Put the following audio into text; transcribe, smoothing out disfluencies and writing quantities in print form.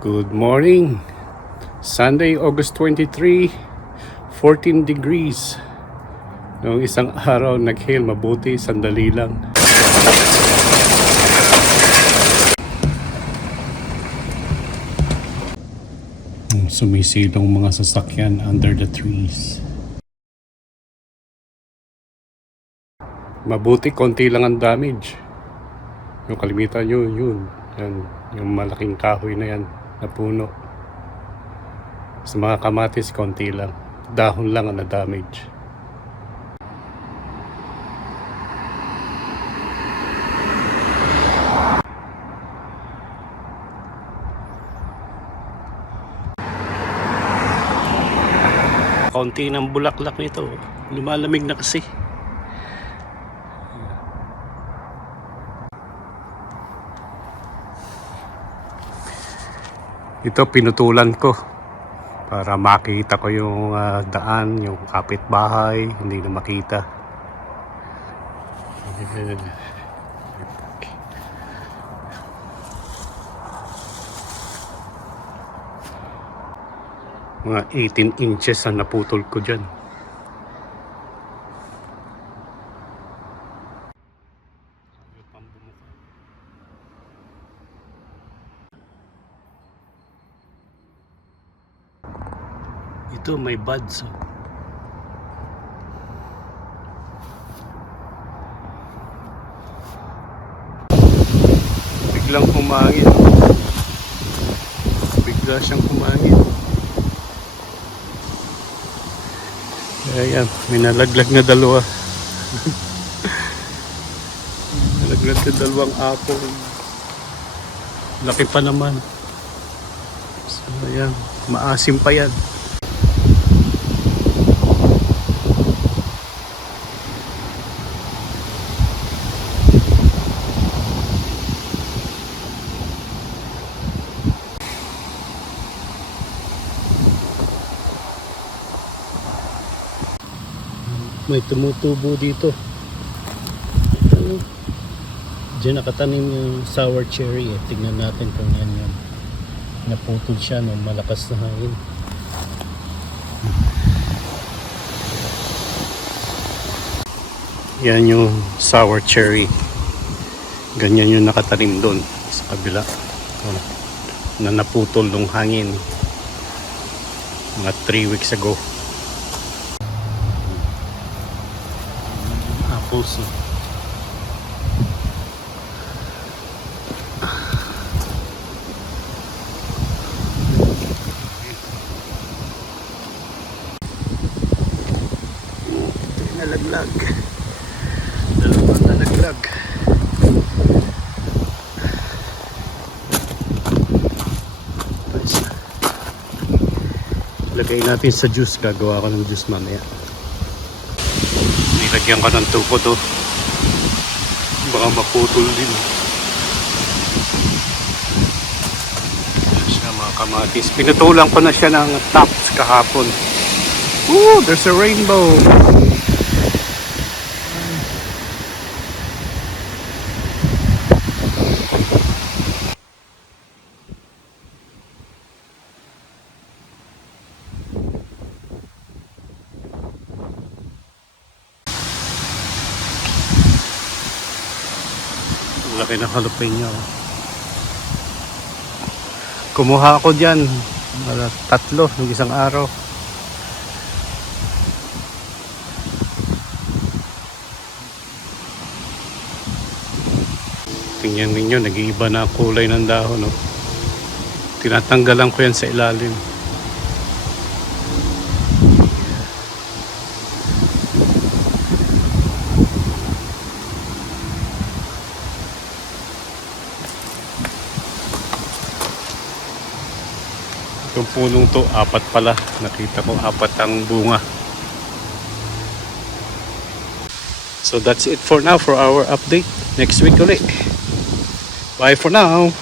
Good morning. Sunday, August 23, 14 degrees. Noong isang araw nag-hail, mabuti, sandali lang. Sumisilong mga sasakyan under the trees. Mabuti, konti lang ang damage. Yung kalimitan yun. Yan, yung malaking kahoy na yan, na puno. Sa mga kamatis, konti lang. Dahon lang ang na-damage. Konti ng bulaklak nito. Lumalamig na kasi. Ito pinutulan ko para makita ko yung daan, yung kapitbahay, hindi na makita. Mga 18 inches ang naputol ko dyan. Ito may buds. Biglang kumangin. Bigla siyang kumangin. Ayan, may nalaglag na dalawa. Nalaglag na dalawang apple. Laki pa naman. So ayan, maasim pa yan. May tumutubo dito. Diyan nakatanim yung sour cherry. Tignan natin kung yan yan. Naputol siya nung malakas na hangin. Yan yung sour cherry. Ganyan yung nakatanim doon sa kabila. Na naputol nung hangin. Mga 3 weeks ago. Apples. Nalaglag. Dalawang nalaglag. Lagay natin sa juice. Gagawa ko ng juice mamaya. Nilagyan ka ng tuko to. Baka maputol din. Yan siya mga kamatis. Pinutulan ko na siya ng tops kahapon. Ooh, there's a rainbow. Laki na jalapeno. Kumuha ako dyan 3 ng isang araw. Tingnan ninyo, nag-iiba na ang kulay ng dahon. No? Tinatanggalan ko yan sa ilalim. Itong punong to, 4 pala. Nakita ko 4 ang bunga. So that's it for now for our update. Next week ulit. Bye for now.